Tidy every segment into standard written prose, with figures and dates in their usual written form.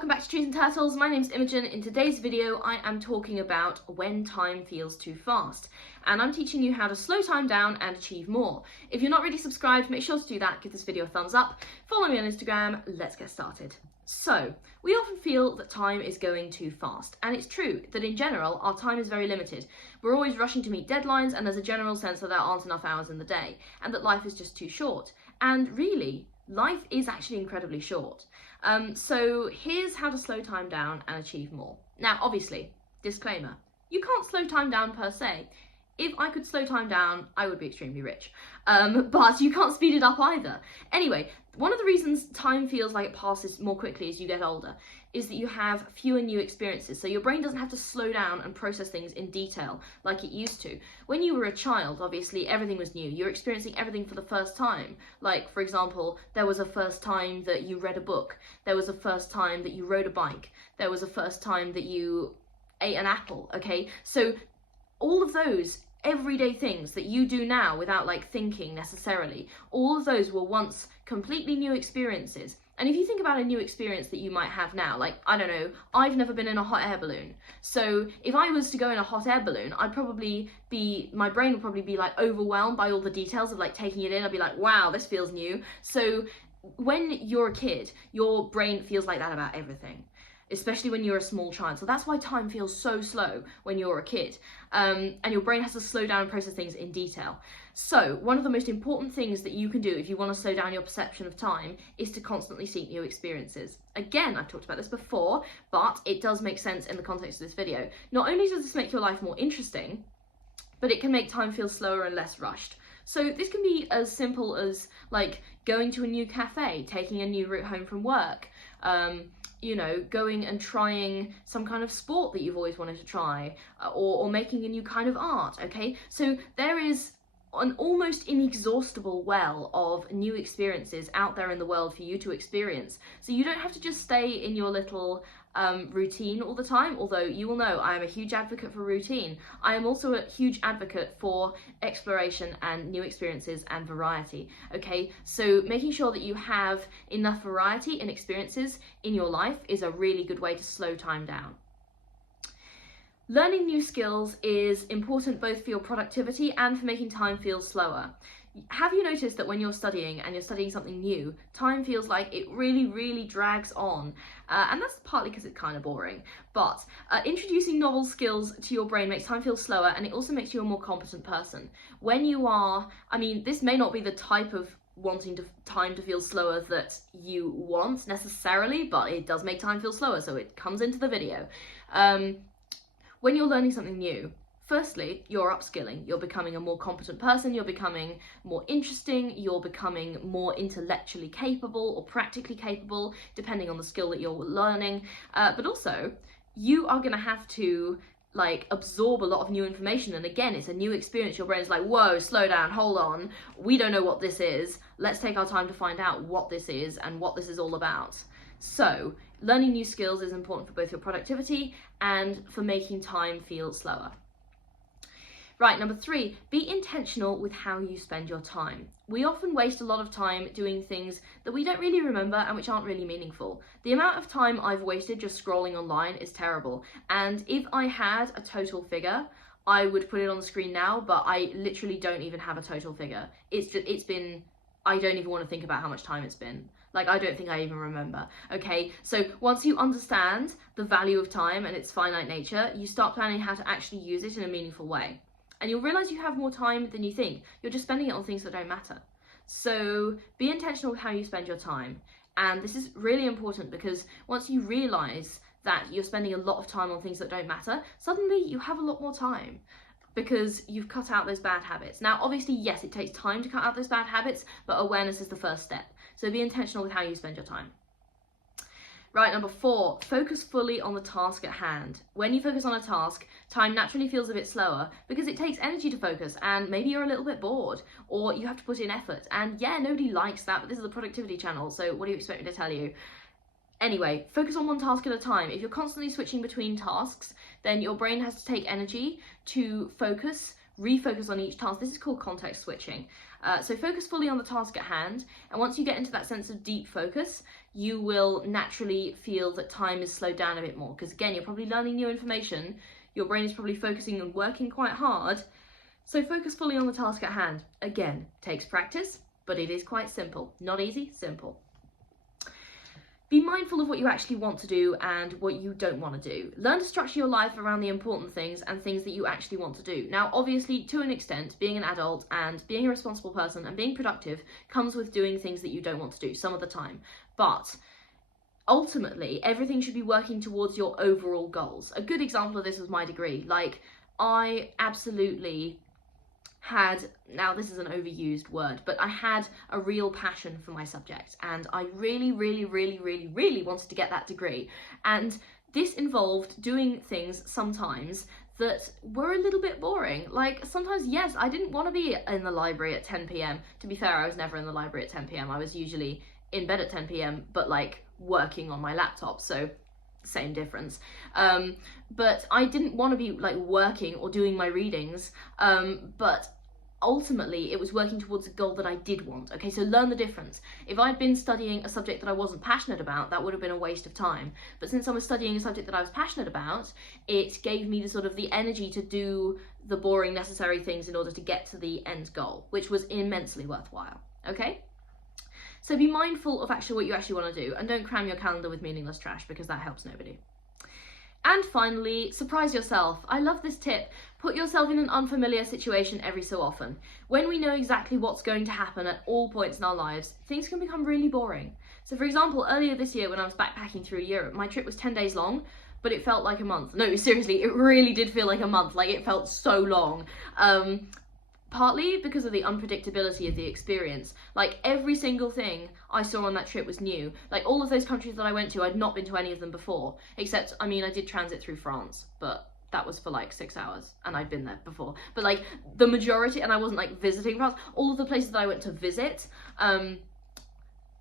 welcome back to Trees and Turtles. My name's Imogen. In today's video I am talking about when time feels too fast, and I'm teaching you how to slow time down and achieve more. If you're not already subscribed, make sure to do that, give this video a thumbs up, follow me on Instagram, let's get started. So, we often feel that time is going too fast, and it's true that in general our time is very limited. We're always rushing to meet deadlines, and there's a general sense that there aren't enough hours in the day, and that life is just too short. And really, life is actually incredibly short. So here's how to slow time down and achieve more. Now, obviously, disclaimer, you can't slow time down per se. If I could slow time down, I would be extremely rich. But you can't speed it up either. Anyway, one of the reasons time feels like it passes more quickly as you get older is that you have fewer new experiences. So your brain doesn't have to slow down and process things in detail like it used to. When you were a child, obviously everything was new. You're experiencing everything for the first time. Like, for example, there was a first time that you read a book. There was a first time that you rode a bike. There was a first time that you ate an apple, okay? So all of those everyday things that you do now without like thinking necessarily, all of those were once completely new experiences. And if you think about a new experience that you might have now, like, I don't know, I've never been in a hot air balloon. So if I was to go in a hot air balloon, my brain would probably be like overwhelmed by all the details of like taking it in. I'd be like, wow, this feels new. So when you're a kid, your brain feels like that about everything, especially when you're a small child. So that's why time feels so slow when you're a kid. And your brain has to slow down and process things in detail. So one of the most important things that you can do if you want to slow down your perception of time is to constantly seek new experiences. Again, I've talked about this before, but it does make sense in the context of this video. Not only does this make your life more interesting, but it can make time feel slower and less rushed. So this can be as simple as like going to a new cafe, taking a new route home from work, you know, going and trying some kind of sport that you've always wanted to try, or making a new kind of art, okay? So there is an almost inexhaustible well of new experiences out there in the world for you to experience. So you don't have to just stay in your little routine all the time, although you will know I am a huge advocate for routine. I am also a huge advocate for exploration and new experiences and variety, okay? So making sure that you have enough variety and experiences in your life is a really good way to slow time down. Learning new skills is important both for your productivity and for making time feel slower. Have you noticed that when you're studying and you're studying something new, time feels like it really drags on? And that's partly because it's kind of boring. But introducing novel skills to your brain makes time feel slower, and it also makes you a more competent person. When you are, I mean, this may not be the type of time to feel slower that you want necessarily, but it does make time feel slower, so it comes into the video. When you're learning something new, firstly, you're upskilling, you're becoming a more competent person, you're becoming more interesting, you're becoming more intellectually capable or practically capable, depending on the skill that you're learning. But also, you are going to have to like absorb a lot of new information, and again, it's a new experience. Your brain is like, whoa, slow down, hold on, we don't know what this is, let's take our time to find out what this is and what this is all about. So learning new skills is important for both your productivity and for making time feel slower. Right, number 3, be intentional with how you spend your time. We often waste a lot of time doing things that we don't really remember and which aren't really meaningful. The amount of time I've wasted just scrolling online is terrible. And if I had a total figure, I would put it on the screen now, but I literally don't even have a total figure. I don't even want to think about how much time it's been. Like, I don't think I even remember, okay? So once you understand the value of time and its finite nature, you start planning how to actually use it in a meaningful way. And you'll realise you have more time than you think. You're just spending it on things that don't matter. So be intentional with how you spend your time. And this is really important because once you realise that you're spending a lot of time on things that don't matter, suddenly you have a lot more time because you've cut out those bad habits. Now, obviously, yes, it takes time to cut out those bad habits, but awareness is the first step. So be intentional with how you spend your time. Right, number 4, focus fully on the task at hand. When you focus on a task, time naturally feels a bit slower because it takes energy to focus, and maybe you're a little bit bored, or you have to put in effort. And yeah, nobody likes that, but this is a productivity channel, so what do you expect me to tell you? Anyway, focus on one task at a time. If you're constantly switching between tasks, then your brain has to take energy to focus refocus on each task. This is called context switching. So focus fully on the task at hand, and once you get into that sense of deep focus, you will naturally feel that time is slowed down a bit more, because again, you're probably learning new information, your brain is probably focusing and working quite hard. So focus fully on the task at hand. Again, takes practice, but it is quite simple. Not easy, simple. Be mindful of what you actually want to do and what you don't want to do. Learn to structure your life around the important things and things that you actually want to do. Now, obviously, to an extent, being an adult and being a responsible person and being productive comes with doing things that you don't want to do some of the time. But ultimately, everything should be working towards your overall goals. A good example of this was my degree. Like, I absolutely had, now this is an overused word, but I had a real passion for my subject, and I really wanted to get that degree. And this involved doing things sometimes that were a little bit boring. Like, sometimes, yes, I didn't want to be in the library at 10 p.m. To be fair, I was never in the library at 10 p.m. I was usually in bed at 10 p.m, but like working on my laptop, so same difference. But I didn't want to be like working or doing my readings, but ultimately it was working towards a goal that I did want. Okay, so learn the difference. If I'd been studying a subject that I wasn't passionate about, that would have been a waste of time. But since I was studying a subject that I was passionate about, it gave me the energy to do the boring necessary things in order to get to the end goal, which was immensely worthwhile. Okay? So be mindful of actually what you actually want to do, and don't cram your calendar with meaningless trash, because that helps nobody. And finally, surprise yourself. I love this tip. Put yourself in an unfamiliar situation every so often. When we know exactly what's going to happen at all points in our lives, things can become really boring. So for example, earlier this year when I was backpacking through Europe, my trip was 10 days long, but it felt like a month. No, seriously, it really did feel like a month. Like, it felt so long. Partly because of the unpredictability of the experience. Like, every single thing I saw on that trip was new. Like, all of those countries that I went to, I'd not been to any of them before. Except, I mean, I did transit through France, but that was for like 6 hours, and I'd been there before. But like, the majority, and I wasn't like visiting France, all of the places that I went to visit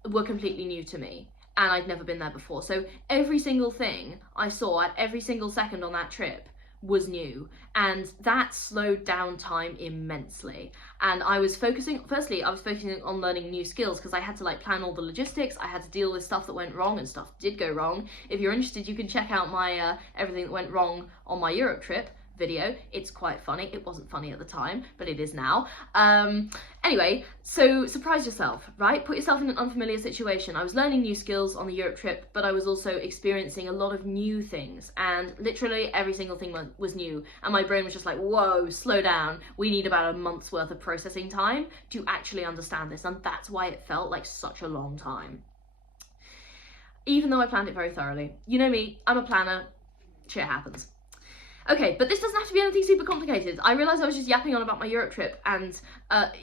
were completely new to me, and I'd never been there before. So every single thing I saw at every single second on that trip was new, and that slowed down time immensely. And I was focusing on learning new skills, because I had to like plan all the logistics, I had to deal with stuff that went wrong, and stuff did go wrong. If you're interested, you can check out my everything that went wrong on my Europe trip video. It's quite funny. It wasn't funny at the time, but it is now. Anyway, so surprise yourself, right? Put yourself in an unfamiliar situation. I was learning new skills on the Europe trip, but I was also experiencing a lot of new things, and literally every single thing was new, and my brain was just like, whoa, slow down. We need about a month's worth of processing time to actually understand this, and that's why it felt like such a long time. Even though I planned it very thoroughly. You know me, I'm a planner, shit happens. Okay, but this doesn't have to be anything super complicated. I realised I was just yapping on about my Europe trip, and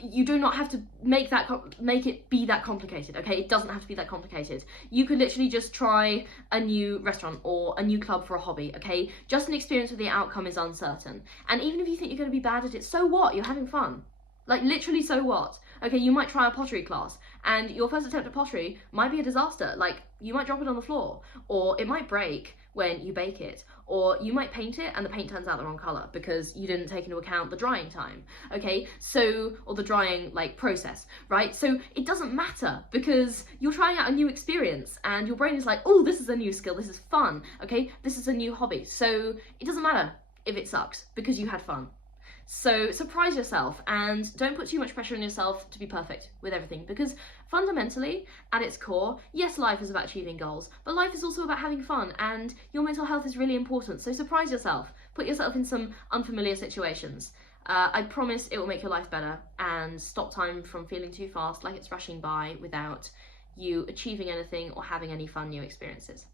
you do not have to make it be that complicated, okay? It doesn't have to be that complicated. You could literally just try a new restaurant or a new club for a hobby, okay? Just an experience where the outcome is uncertain. And even if you think you're going to be bad at it, so what? You're having fun. Like, literally, so what? Okay, you might try a pottery class, and your first attempt at pottery might be a disaster. Like, you might drop it on the floor, or it might break when you bake it, or you might paint it and the paint turns out the wrong colour because you didn't take into account the drying time, okay? So, or the drying, like, process, right? So it doesn't matter, because you're trying out a new experience, and your brain is like, oh, this is a new skill, this is fun, okay? This is a new hobby. So it doesn't matter if it sucks, because you had fun. So surprise yourself, and don't put too much pressure on yourself to be perfect with everything, because fundamentally, at its core, yes, life is about achieving goals, but life is also about having fun, and your mental health is really important. So surprise yourself, put yourself in some unfamiliar situations. I promise it will make your life better and stop time from feeling too fast, like it's rushing by, without you achieving anything or having any fun new experiences.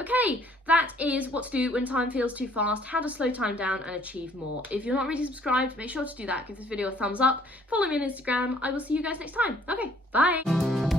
Okay, that is what to do when time feels too fast, how to slow time down and achieve more. If you're not already subscribed, make sure to do that. Give this video a thumbs up, follow me on Instagram. I will see you guys next time. Okay, bye.